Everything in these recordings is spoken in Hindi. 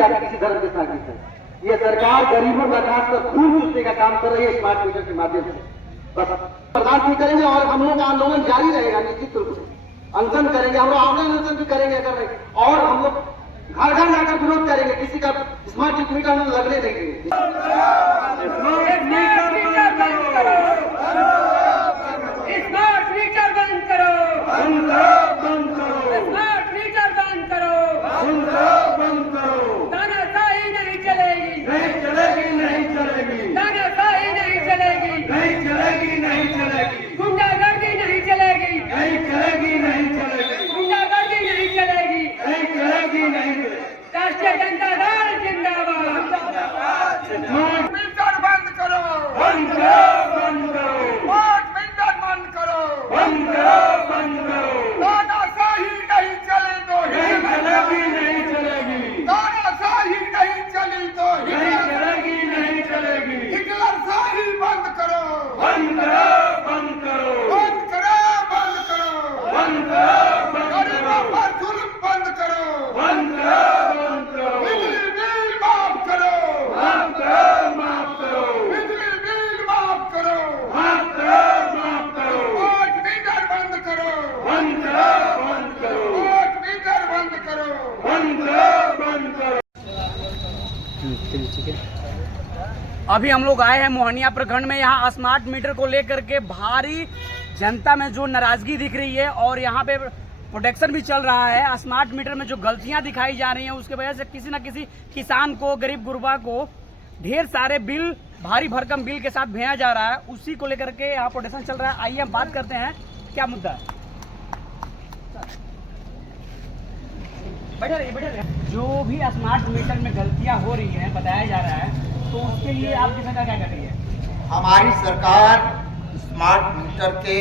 जाता किसी धर्म के नागरिक से। ये सरकार गरीबों का खासकर खून चूसने का काम कर रही है स्मार्ट मीटर के माध्यम से। बस बर्दाश्त नहीं करेंगे और हम लोग का आंदोलन जारी रहेगा निश्चित रूप से। अनशन करेंगे, हम लोग आंदोलन अनशन भी करेंगे अगर नहीं, और हम लोग घर घर जाकर विरोध करेंगे, किसी का स्मार्ट मीटर में लगने नहीं देंगे। स्मार्ट मीटर बंद करो, स्मार्ट मीटर बंद करो, स्मार्ट मीटर बंद करो, तानाशाही नहीं चलेगी, नहीं चलेगी, नहीं चलेगी, तानाशाही नहीं चलेगी, नहीं चलेगी, नहीं चलेगी, गुंडागर्दी नहीं चलेगी, नहीं चलेगी, नहीं चलेगी, गुंडागर्दी नहीं चलेगी, नहीं चलेगी, नहीं चलेगी। राष्ट्रीय जनता दल जिंदाबाद। स्मार्ट मीटर बंद करो, बंद करो, बंद करो, स्मार्ट मीटर बंद करो, बंद करो, बंद करो, तानाशाही नहीं चले तो नहीं चलेगी, नहीं चलेगी, तानाशाही नहीं चली तो नहीं चलेगी, नहीं चलेगी, हिटलरशाही बंद करो, बंद करो, बंद करो, बंद करो, बंद करो, बंद करो, बंद गरीबों करो, पर जुल्म बंद करो, बंद करो, बंद करो, बिजली बिल माफ करो, माफ करो, माफ करो, बिजली बिल माफ करो, माफ करो, माफ करो, स्मार्ट मीटर बंद करो, बंद करो, बंद करो, स्मार्ट मीटर बंद करो। बंद करो, बंद करो। अभी हम लोग आए हैं मोहनिया प्रखंड में। यहाँ स्मार्ट मीटर को लेकर के भारी जनता में जो नाराजगी दिख रही है और यहाँ पे प्रोटेक्शन भी चल रहा है। स्मार्ट मीटर में जो गलतियां दिखाई जा रही हैं उसके वजह से किसी न किसी किसान को, गरीब गुरबा को ढेर सारे बिल, भारी भरकम बिल के साथ भेजा जा रहा है। उसी को लेकर के यहाँ प्रोटेक्शन चल रहा है। आइए हम बात करते हैं क्या मुद्दा है। बैठे रहिए, बैठे रहिए। जो भी स्मार्ट मीटर में गलतियां हो रही हैं, बताया जा रहा है, तो उसके लिए आपकी सरकार क्या कर रही है? हमारी सरकार स्मार्ट मीटर के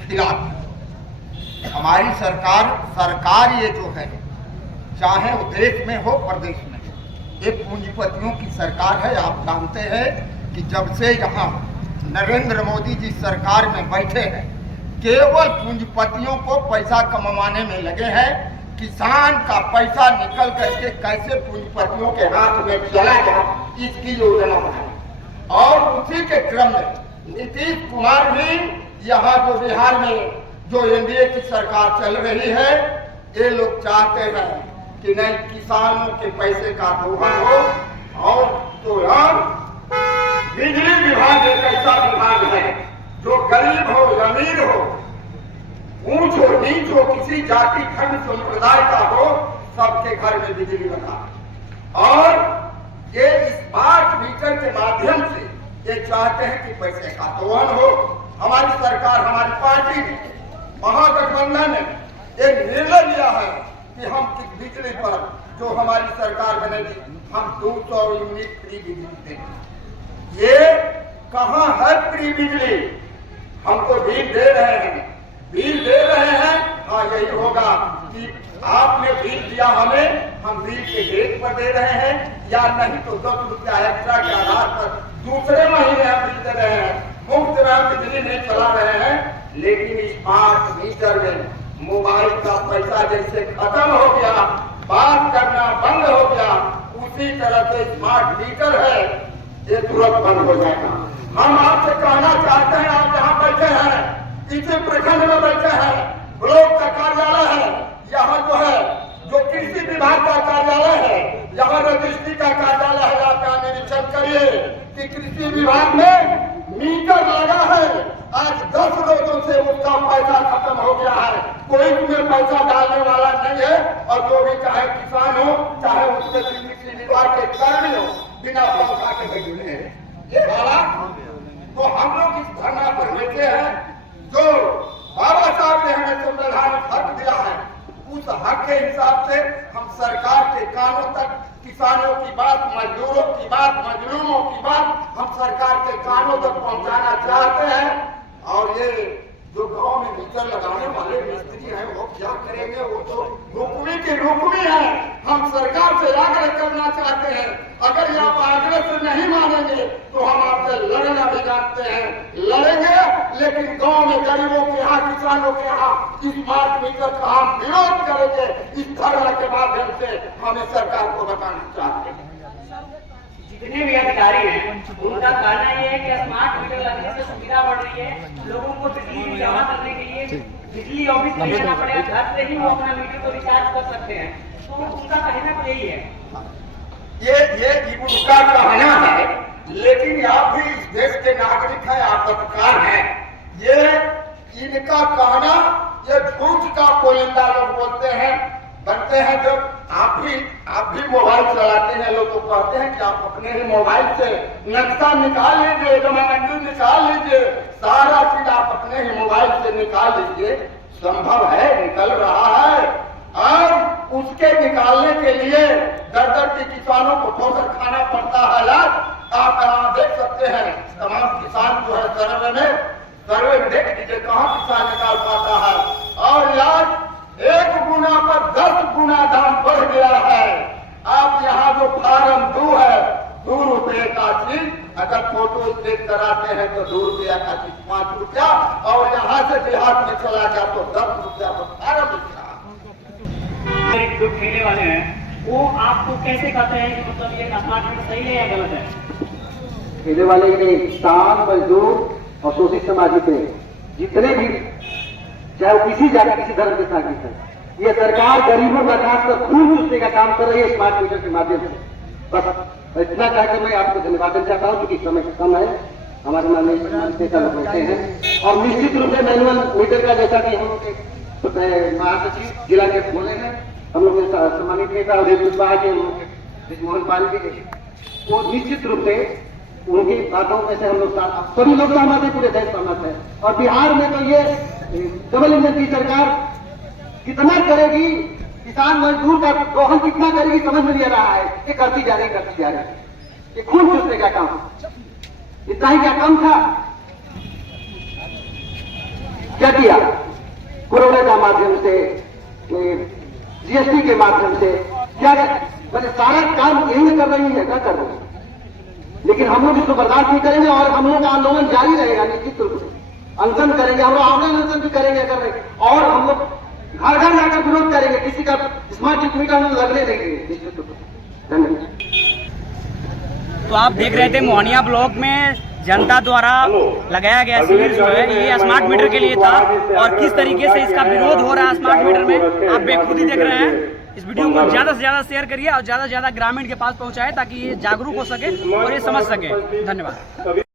खिलाफ है। हमारी सरकार ये जो है, चाहे वो देश में हो प्रदेश में हो, ये पूंजीपतियों की सरकार है। आप जानते हैं कि जब से यहाँ नरेंद्र मोदी जी सरकार में बैठे हैं, केवल पूंजीपतियों को पैसा कमाने में लगे हैं। किसान का पैसा निकल करके कैसे पूंजीपतियों के हाथ में चला जाए, इसकी योजना बनाई। और उसी के क्रम में नीतीश कुमार भी यहाँ जो बिहार में जो एनडीए की सरकार चल रही है, ये लोग चाहते हैं कि नहीं किसानों के पैसे का दोहन हो। और तो यार बिजली विभाग एक ऐसा विभाग है जो गरीब हो अमीर हो, ऊंच हो नीच हो, किसी जाति धर्म संप्रदाय का हो, सबके घर में बिजली लगा। और ये स्मार्ट मीटर के माध्यम से ये चाहते हैं कि पैसे का दोहन हो। हमारी सरकार, हमारी पार्टी ने, महागठबंधन ने एक निर्णय लिया है कि हम बिजली पर जो हमारी सरकार बनेगी, हम 200 यूनिट फ्री बिजली देंगे। ये कहाँ है फ्री बिजली? हमको बिल दे रहे हैं, बिल दे रहे हैं। हाँ, यही होगा कि आपने बिल दिया हमें, हम बिल के डेट पर दे रहे हैं, या नहीं तो 10 रुपया एक्स्ट्रा के आधार पर दूसरे महीने हम बिल दे रहे हैं। मुफ्त में हम बिजली नहीं चला रहे हैं। लेकिन स्मार्ट मीटर में मोबाइल का पैसा जैसे खत्म हो गया, बात करना बंद हो गया, उसी तरह से स्मार्ट मीटर है, ये तुरंत बंद हो जाएगा। हम आपसे कहना चाहते हैं, आप जहाँ बैठे हैं, इसी प्रखंड में बैठे हैं, ब्लॉक का कार्यालय है, यहाँ जो है जो कृषि विभाग का कार्यालय है, यहाँ रजिस्ट्री का कार्यालय है। आप यहाँ निरीक्षण करिए कि कृषि विभाग में मीटर लगा है। आज 10 रोजों से उसका पैसा खत्म हो गया है, कोई उसमें पैसा डालने वाला नहीं है। और जो भी चाहे किसान हो, चाहे उसमें कृषि विभाग के कर्मी हो, बिना पंखा के बैठे हैं। ये हालात तो हम लोग इस धरना पर बैठे हैं। जो बाबा साहब ने हमें संवैधानिक हक दिया है, उस हक के हिसाब से हम सरकार के कानों तक किसानों की बात, मजदूरों की बात, मजलूमों की बात हम सरकार के कानों तक पहुंचाना चाहते हैं। और ये जो गांव में मीटर लगाने वाले मिस्त्री हैं, वो क्या करेंगे? वो तो रुकमी की रुकमी है। हम सरकार से आग्रह करना चाहते हैं, अगर आप आग्रह से नहीं मानेंगे तो हम आपसे लड़ना भी जानते हैं, लड़ेंगे, लेकिन गांव में गरीबों के यहाँ, किसानों के यहाँ स्मार्ट मीटर का हम विरोध करेंगे। इस धरना के माध्यम से हम इस सरकार को बताना चाहते हैं। जितने भी अधिकारी हैं उनका कहना ये है कि स्मार्ट मीटर लगने से सुविधा बढ़ रही है, लोगों को बिजली जमा करने के लिए बिजली ऑफिस नहीं जाना पड़ेगा, घर से ही वो अपना मीटर को रिचार्ज कर सकते हैं। तो उनका कहना तो यही है। ये उनका कहना है, लेकिन आप भी इस देश के नागरिक हैं, आप पत्रकार हैं, ये इनका कहना ये झूठ का पोलिंदा लोग बोलते हैं, बनते हैं। जब आप भी मोबाइल चलाते हैं, लोग तो कहते हैं कि आप अपने ही मोबाइल से नक्शा निकाल लीजिए, जमाबंदी निकाल लीजिए, सारा चीज आप अपने ही मोबाइल से निकाल लीजिए। संभव है, निकल रहा है, और उसके निकालने के लिए दर दर के किसानों को ठोकर खाना पड़ता है। आप यहाँ देख सकते हैं, तमाम किसान जो है सर्वे में देख लीजिए कहाँ किसान निकाल पाता है। और यार 1 गुना पर 10 गुना दाम बढ़ गया है। आप यहाँ जो फार्म 2 है, 2 रुपए का चीज, अगर फोटो स्टेट कराते हैं तो 2 रुपया का चीज 5 रुपया, और यहाँ से देहात में चला गया तो 10 रुपया पर फार्म मिलता। जो ठेले वाले हैं वो आपको कैसे कहते हैं कि मतलब ये स्मार्ट मीटर सही है या गलत है? ठेले वाले नहीं, किसान, मजदूर और शोषित समाज के जितने भी, चाहे वो किसी जाति किसी धर्म के नागरिक है, ये सरकार गरीबों का खासकर खून चूसने का काम कर रही है स्मार्ट मीटर के माध्यम से। बस इतना कहकर मैं आपको धन्यवाद देना चाहता हूँ, क्योंकि समय कम है, हमारे नेता लोग होते हैं। और निश्चित रूप से मैनुअल मीटर का, जैसा कि हम लोग के महासचिव जिला के बोले हैं, हम लोग के सम्मानित नेता मोहन पाल जी, वो निश्चित रूप से उनकी बातों में से हम लोग सभी लोग सहमत है, पूरे देश सहमत है। और बिहार में तो ये डबल इंजन की सरकार कितना करेगी, किसान मजदूर का दोहन कितना करेगी समझ में नहीं आ रहा है। ये करती जा रही है, ये खून चूसने का काम, इतना ही क्या कम था? क्या किया? कोरोना का माध्यम से, जीएसटी के माध्यम से, क्या मैंने सारा काम यही कर रही है, क्या कर रही है। लेकिन हम लोग इसको बर्दाश्त नहीं करेंगे और हम लोग का आंदोलन जारी रहेगा। निश्चित रूप से अनशन करेंगे, हम लोग ऑनलाइन अनशन भी करेंगे और हम लोग घर घर जाकर विरोध करेंगे, किसी का स्मार्ट मीटर हम लगने देंगे। निश्चित रूप से। धन्यवाद। तो आप देख रहे थे मोहनिया ब्लॉक में जनता द्वारा लगाया गया शिविर जो है ये स्मार्ट मीटर के लिए था, और किस तरीके से इसका विरोध हो रहा है स्मार्ट मीटर में आप बेखुदी देख रहे हैं। इस वीडियो को ज्यादा से ज्यादा शेयर करिए और ज्यादा से ज्यादा ग्रामीण के पास पहुंचाएं, ताकि ये जागरूक हो सके और ये समझ सके। धन्यवाद।